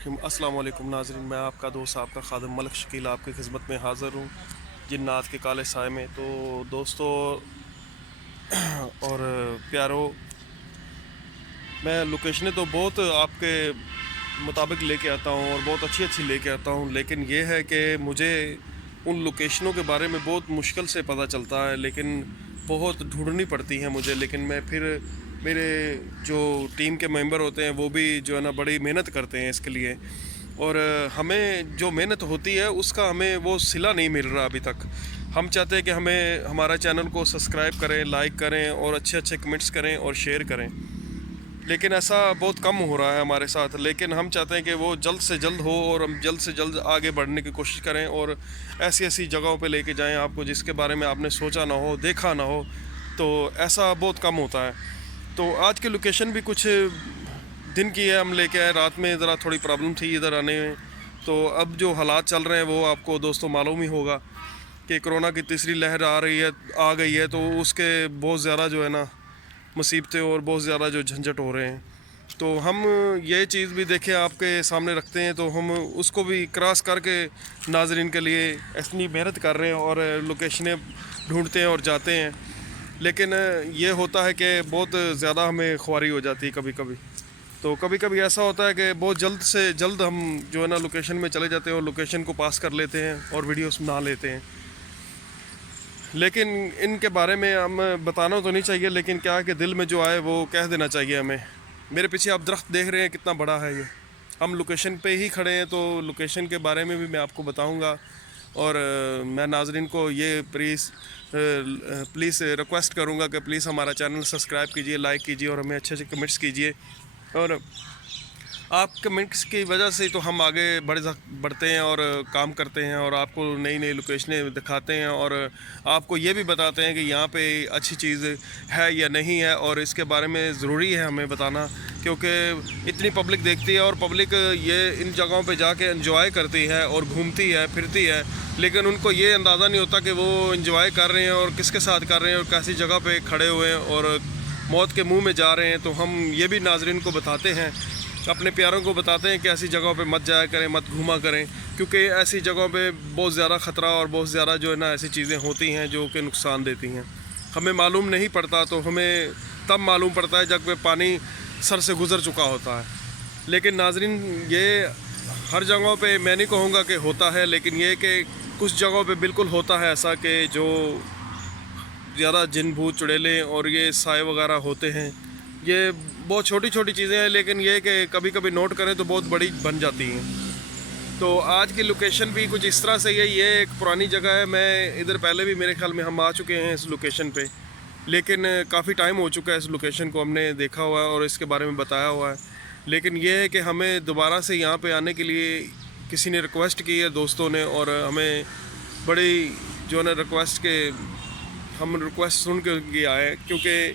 बिस्मिल्लाहिर्रहमानिर्रहीम। अस्सलाम वालेकुम नाज़रीन, मैं आपका दोस्त आपका खादिम मलिक शकील आपकी खिदमत में हाज़िर हूँ जिन्नात के काले साए में। तो दोस्तों और प्यारों, मैं लोकेशनें तो बहुत आपके मुताबिक लेके आता हूँ और बहुत अच्छी अच्छी लेके आता हूँ, लेकिन ये है कि मुझे उन लोकेशनों के बारे में बहुत मुश्किल से पता चलता है, लेकिन बहुत ढूंढनी पड़ती है मुझे। लेकिन मैं फिर मेरे जो टीम के मेंबर होते हैं वो भी जो है ना बड़ी मेहनत करते हैं इसके लिए, और हमें जो मेहनत होती है उसका हमें वो सिला नहीं मिल रहा अभी तक। हम चाहते हैं कि हमें हमारा चैनल को सब्सक्राइब करें, लाइक करें और अच्छे अच्छे कमेंट्स करें और शेयर करें, लेकिन ऐसा बहुत कम हो रहा है हमारे साथ। लेकिन हम चाहते हैं कि वो जल्द से जल्द हो और हम जल्द से जल्द आगे बढ़ने की कोशिश करें और ऐसी ऐसी जगहों पे लेके जाएं आपको जिसके बारे में आपने सोचा ना हो, देखा ना हो। तो ऐसा बहुत कम होता है। तो आज की लोकेशन भी कुछ दिन की है, हम लेके आए। रात में ज़रा थोड़ी प्रॉब्लम थी इधर आने में। तो अब जो हालात चल रहे हैं वो आपको दोस्तों मालूम ही होगा कि कोरोना की तीसरी लहर आ गई है, तो उसके बहुत ज़्यादा जो है ना मुसीबतें और बहुत ज़्यादा जो झंझट हो रहे हैं। तो हम ये चीज़ भी देखें आपके सामने रखते हैं, तो हम उसको भी क्रॉस करके नाजरीन के लिए इतनी मेहनत कर रहे हैं और लोकेशनें ढूंढते हैं और जाते हैं। लेकिन ये होता है कि बहुत ज़्यादा हमें ख्वारी हो जाती है कभी कभी। तो कभी कभी ऐसा होता है कि बहुत जल्द से जल्द हम जो है ना लोकेशन में चले जाते हैं और लोकेशन को पास कर लेते हैं और वीडियोस बना लेते हैं। लेकिन इनके बारे में हम बताना तो नहीं चाहिए, लेकिन क्या है कि दिल में जो आए वो कह देना चाहिए हमें। मेरे पीछे आप दरख्त देख रहे हैं कितना बड़ा है ये। हम लोकेशन पे ही खड़े हैं, तो लोकेशन के बारे में भी मैं आपको बताऊंगा। और मैं नाजरीन को ये प्लीज़ रिक्वेस्ट करूंगा कि प्लीज़ हमारा चैनल सब्सक्राइब कीजिए, लाइक कीजिए और हमें अच्छे अच्छे कमेंट्स कीजिए। और आप कमेंट्स की वजह से तो हम आगे बढ़ते हैं और काम करते हैं और आपको नई नई लोकेशनें दिखाते हैं और आपको ये भी बताते हैं कि यहाँ पे अच्छी चीज़ है या नहीं है, और इसके बारे में ज़रूरी है हमें बताना, क्योंकि इतनी पब्लिक देखती है और पब्लिक ये इन जगहों पे जाके एंजॉय करती है और घूमती है फिरती है, लेकिन उनको ये अंदाज़ा नहीं होता कि वो एंजॉय कर रहे हैं और किसके साथ कर रहे हैं और कैसी जगह पर खड़े हुए हैं और मौत के मुँह में जा रहे हैं। तो हम ये भी नाजरीन को बताते हैं, अपने प्यारों को बताते हैं कि ऐसी जगहों पे मत जाया करें, मत घूमा करें, क्योंकि ऐसी जगहों पे बहुत ज़्यादा ख़तरा और बहुत ज़्यादा जो है ना ऐसी चीज़ें होती हैं जो कि नुकसान देती हैं। हमें मालूम नहीं पड़ता, तो हमें तब मालूम पड़ता है जब पानी सर से गुज़र चुका होता है। लेकिन नाजरीन, ये हर जगहों पे मैं नहीं कहूँगा कि होता है, लेकिन ये कि कुछ जगहों पे बिल्कुल होता है ऐसा कि जो ज़्यादा जिन भूत चुड़ैलें और ये साए वगैरह होते हैं। ये बहुत छोटी छोटी चीज़ें हैं, लेकिन ये कि कभी कभी नोट करें तो बहुत बड़ी बन जाती हैं। तो आज की लोकेशन भी कुछ इस तरह से है। ये एक पुरानी जगह है, मैं इधर पहले भी मेरे ख्याल में हम आ चुके हैं इस लोकेशन पे, लेकिन काफ़ी टाइम हो चुका है इस लोकेशन को हमने देखा हुआ है और इसके बारे में बताया हुआ है। लेकिन ये है कि हमें दोबारा से यहाँ पे आने के लिए किसी ने रिक्वेस्ट की है, दोस्तों ने, और हमें बड़ी जो है ना रिक्वेस्ट के हम रिक्वेस्ट सुन के आए, क्योंकि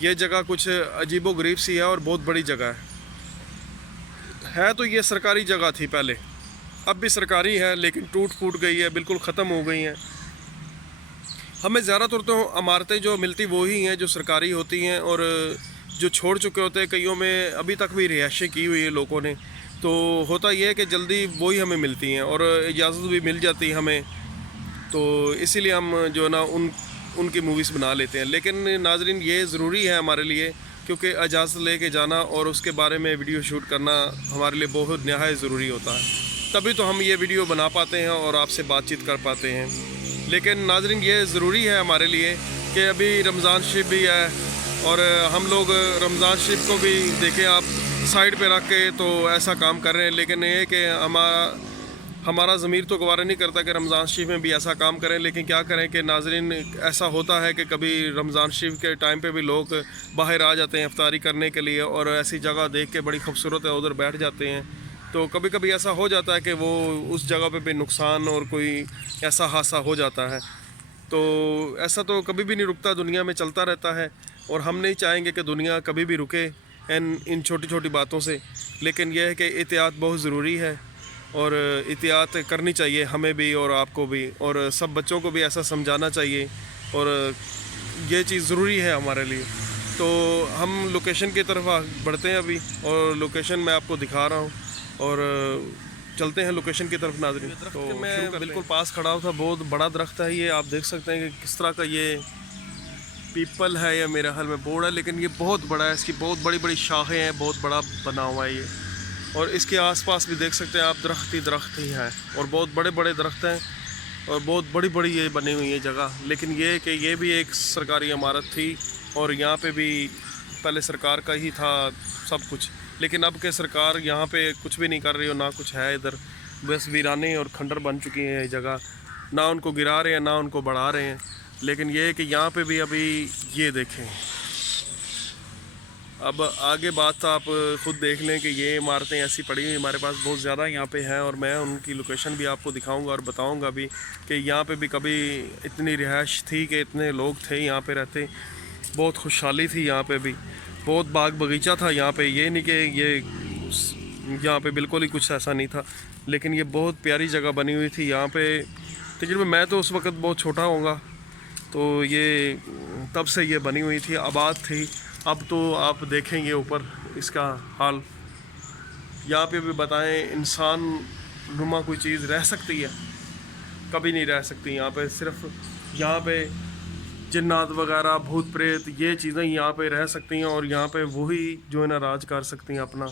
ये जगह कुछ अजीबो गरीब सी है और बहुत बड़ी जगह है। तो ये सरकारी जगह थी पहले, अब भी सरकारी है, लेकिन टूट फूट गई है, बिल्कुल ख़त्म हो गई हैं। हमें ज़्यादातर तो इमारतें जो मिलती वो ही हैं जो सरकारी होती हैं, और जो छोड़ चुके होते हैं कईयों में अभी तक भी रिहाइशें की हुई है लोगों ने। तो होता यह है कि जल्दी वही हमें मिलती हैं और इजाज़त भी मिल जाती है हमें, तो इसीलिए हम जो है ना उनकी मूवीज़ बना लेते हैं। लेकिन नाजरीन, ये ज़रूरी है हमारे लिए, क्योंकि इजाज़त लेके जाना और उसके बारे में वीडियो शूट करना हमारे लिए बहुत नहायत ज़रूरी होता है। तभी तो हम ये वीडियो बना पाते हैं और आपसे बातचीत कर पाते हैं। लेकिन नाजरीन, ये ज़रूरी है हमारे लिए कि अभी रमज़ान शरीफ भी है और हम लोग रमज़ान शरीफ को भी देखें आप साइड पे रख के तो ऐसा काम कर रहे हैं। लेकिन ये कि हमारा ज़मीर तो गवारा नहीं करता कि रमज़ान शरीफ में भी ऐसा काम करें, लेकिन क्या करें कि नाजरीन, ऐसा होता है कि कभी रमज़ान शरीफ के टाइम पे भी लोग बाहर आ जाते हैं इफ्तारी करने के लिए और ऐसी जगह देख के बड़ी खूबसूरत है उधर बैठ जाते हैं। तो कभी कभी ऐसा हो जाता है कि वो उस जगह पे भी नुकसान और कोई ऐसा हादसा हो जाता है। तो ऐसा तो कभी भी नहीं रुकता, दुनिया में चलता रहता है, और हम नहीं चाहेंगे कि दुनिया कभी भी रुके इन छोटी छोटी बातों से। लेकिन यह है कि एहतियात बहुत ज़रूरी है और एहतियात करनी चाहिए हमें भी और आपको भी, और सब बच्चों को भी ऐसा समझाना चाहिए, और ये चीज़ ज़रूरी है हमारे लिए। तो हम लोकेशन की तरफ बढ़ते हैं अभी, और लोकेशन मैं आपको दिखा रहा हूँ। और चलते हैं लोकेशन की तरफ नाज़रीन। तो मैं बिल्कुल पास खड़ा हुआ था, बहुत बड़ा दरख्त है ये, आप देख सकते हैं कि किस तरह का ये पीपल है या मेरे ख्याल में बोर्ड है, लेकिन ये बहुत बड़ा है, इसकी बहुत बड़ी बड़ी शाखें हैं, बहुत बड़ा बना हुआ है ये। और इसके आसपास भी देख सकते हैं आप दरख्त ही हैं और बहुत बड़े बड़े दरख्त हैं और बहुत बड़ी बड़ी ये बनी हुई है जगह। लेकिन ये कि ये भी एक सरकारी इमारत थी और यहाँ पे भी पहले सरकार का ही था सब कुछ, लेकिन अब के सरकार यहाँ पे कुछ भी नहीं कर रही हो, ना कुछ है इधर, बस वीराने और खंडर बन चुकी है ये जगह। ना उनको गिरा रहे हैं ना उनको बढ़ा रहे हैं। लेकिन ये है कि यहाँ पे भी अभी ये देखें, अब आगे बात आप ख़ुद देख लें कि ये इमारतें ऐसी पड़ी हुई हमारे पास बहुत ज़्यादा यहाँ पे हैं और मैं उनकी लोकेशन भी आपको दिखाऊंगा और बताऊंगा भी कि यहाँ पे भी कभी इतनी रिहाइश थी कि इतने लोग थे यहाँ पे रहते, बहुत खुशहाली थी यहाँ पे भी, बहुत बाग बगीचा था यहाँ पे। ये नहीं कि ये यहाँ पे बिल्कुल ही कुछ ऐसा नहीं था, लेकिन ये बहुत प्यारी जगह बनी हुई थी यहाँ पे। तकरीबन मैं तो उस वक्त बहुत छोटा होऊंगा, तो ये तब से ये बनी हुई थी, आबाद थी। अब तो आप देखेंगे ऊपर इसका हाल, यहाँ पे भी बताएं इंसान नुमा कोई चीज़ रह सकती है? कभी नहीं रह सकती यहाँ पे। सिर्फ यहाँ पे जिन्नात वगैरह, भूत प्रेत, ये चीज़ें यहाँ पे रह सकती हैं और यहाँ पे वही जो है ना राज कर सकती हैं अपना।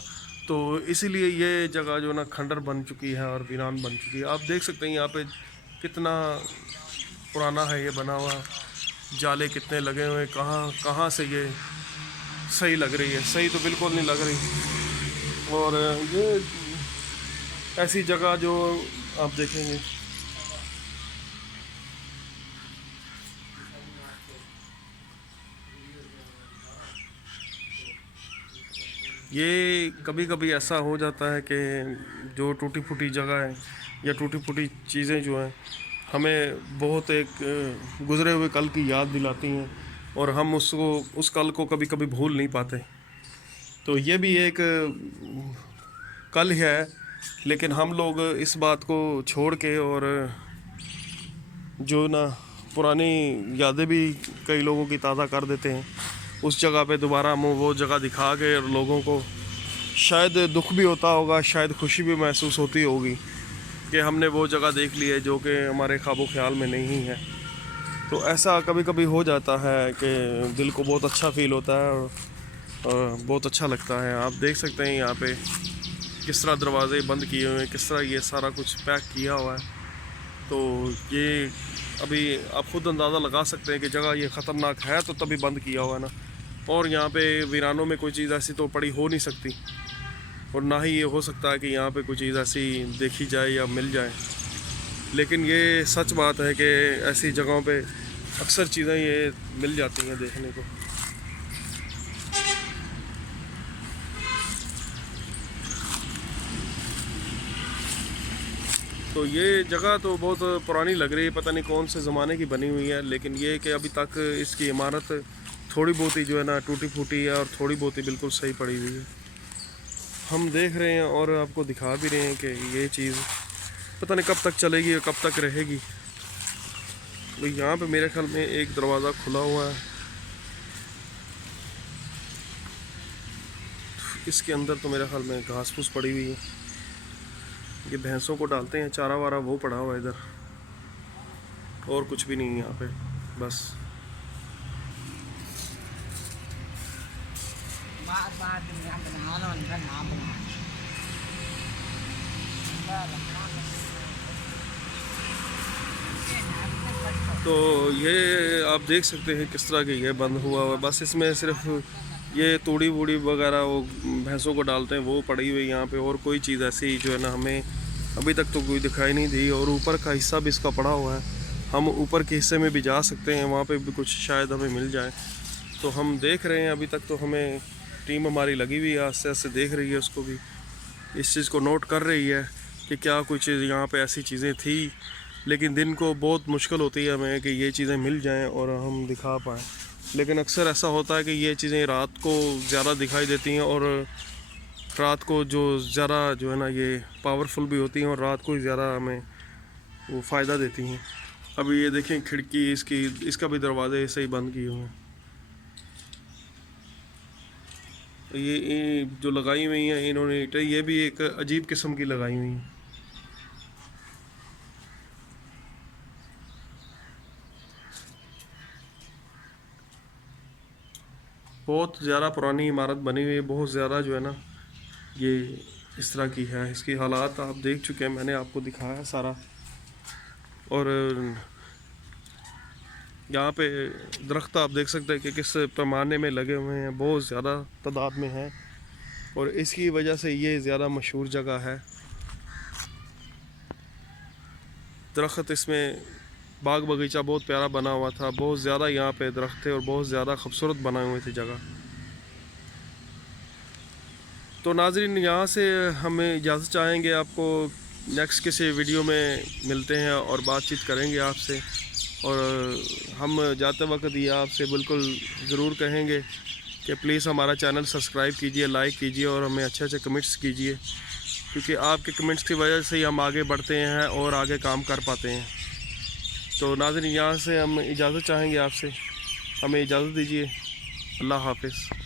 तो इसीलिए ये जगह जो है ना खंडर बन चुकी है और वीरान बन चुकी है। आप देख सकते हैं यहाँ पे कितना पुराना है ये बना हुआ, जाले कितने लगे हुए, कहाँ से ये सही लग रही है, सही तो बिल्कुल नहीं लग रही। और ये ऐसी जगह जो आप देखेंगे, ये कभी कभी ऐसा हो जाता है कि जो टूटी फूटी जगह है या टूटी फूटी चीज़ें जो हैं हमें बहुत एक गुज़रे हुए कल की याद दिलाती हैं और हम उस कल को कभी कभी भूल नहीं पाते। तो ये भी एक कल है, लेकिन हम लोग इस बात को छोड़ के और जो ना पुरानी यादें भी कई लोगों की ताज़ा कर देते हैं, उस जगह पे दोबारा हम वो जगह दिखा के और लोगों को शायद दुख भी होता होगा, शायद खुशी भी महसूस होती होगी कि हमने वो जगह देख ली है जो कि हमारे ख्वाबो ख्याल में नहीं है। तो ऐसा कभी कभी हो जाता है कि दिल को बहुत अच्छा फील होता है और बहुत अच्छा लगता है। आप देख सकते हैं यहाँ पे किस तरह दरवाजे बंद किए हुए हैं, किस तरह ये सारा कुछ पैक किया हुआ है। तो ये अभी आप ख़ुद अंदाज़ा लगा सकते हैं कि जगह ये ख़तरनाक है तो तभी बंद किया हुआ है ना। और यहाँ पे वीरानों में कोई चीज़ ऐसी तो पड़ी हो नहीं सकती और ना ही ये हो सकता है कि यहाँ पे कोई चीज़ ऐसी देखी जाए या मिल जाए। लेकिन ये सच बात है कि ऐसी जगहों पे अक्सर चीज़ें ये मिल जाती हैं देखने को। तो ये जगह तो बहुत पुरानी लग रही है, पता नहीं कौन से ज़माने की बनी हुई है, लेकिन ये कि अभी तक इसकी इमारत थोड़ी बहुत ही जो है ना टूटी फूटी है और थोड़ी बहुत ही बिल्कुल सही पड़ी हुई है। हम देख रहे हैं और आपको दिखा भी रहे हैं कि ये चीज़ पता नहीं कब तक चलेगी और कब तक रहेगी। तो यहाँ पे मेरे ख्याल में एक दरवाज़ा खुला हुआ है, इसके अंदर तो मेरे ख्याल में घास फूस पड़ी हुई है, ये भैंसों को डालते हैं चारा वारा, वो पड़ा हुआ है इधर, और कुछ भी नहीं है यहाँ पे बस। तो ये आप देख सकते हैं किस तरह के ये बंद हुआ हुआ है, बस इसमें सिर्फ ये तूड़ी वूड़ी वगैरह वो भैंसों को डालते हैं वो पड़ी हुई यहाँ पे, और कोई चीज़ ऐसी जो है ना हमें अभी तक तो कोई दिखाई नहीं दी। और ऊपर का हिस्सा भी इसका पड़ा हुआ है, हम ऊपर के हिस्से में भी जा सकते हैं, वहाँ पे भी कुछ शायद हमें मिल जाए। तो हम देख रहे हैं, अभी तक तो हमें टीम हमारी लगी हुई है, आस्ते आस्ते देख रही है, उसको भी इस चीज़ को नोट कर रही है कि क्या कुछ यहाँ पे ऐसी चीज़ें थी। लेकिन दिन को बहुत मुश्किल होती है हमें कि ये चीज़ें मिल जाएं और हम दिखा पाएँ। लेकिन अक्सर ऐसा होता है कि ये चीज़ें रात को ज़्यादा दिखाई देती हैं और रात को जो ज़्यादा जो है ना ये पावरफुल भी होती हैं और रात को ही ज़्यादा हमें वो फ़ायदा देती हैं। अभी ये देखें खिड़की इसका भी दरवाजे ऐसे ही बंद किए हुए हैं। ये जो लगाई हुई हैं इन्होंने ईंटें, ये भी एक अजीब किस्म की लगाई हुई हैं। बहुत ज़्यादा पुरानी इमारत बनी हुई है, बहुत ज़्यादा जो है ना ये इस तरह की है। इसकी हालात आप देख चुके हैं, मैंने आपको दिखाया है सारा। और यहाँ पे दरख्त आप देख सकते हैं कि किस पैमाने में लगे हुए हैं, बहुत ज़्यादा तादाद में हैं, और इसकी वजह से ये ज़्यादा मशहूर जगह है। दरख्त इसमें बाग बगीचा बहुत प्यारा बना हुआ था, बहुत ज़्यादा यहाँ पे दरख्त थे और बहुत ज़्यादा खूबसूरत बनाए हुए थे जगह। तो नाज़रीन, यहाँ से हमें इजाज़त चाहेंगे, आपको नेक्स्ट किसी वीडियो में मिलते हैं और बातचीत करेंगे आपसे। और हम जाते वक्त ये आपसे बिल्कुल ज़रूर कहेंगे कि प्लीज़ हमारा चैनल सब्सक्राइब कीजिए, लाइक कीजिए और हमें अच्छे अच्छे कमेंट्स कीजिए, क्योंकि आपके कमेंट्स की वजह से ही हम आगे बढ़ते हैं और आगे काम कर पाते हैं। तो नाज़रीन, यहाँ से हम इजाज़त चाहेंगे आपसे, हमें इजाज़त दीजिए। अल्लाह हाफ़िज़।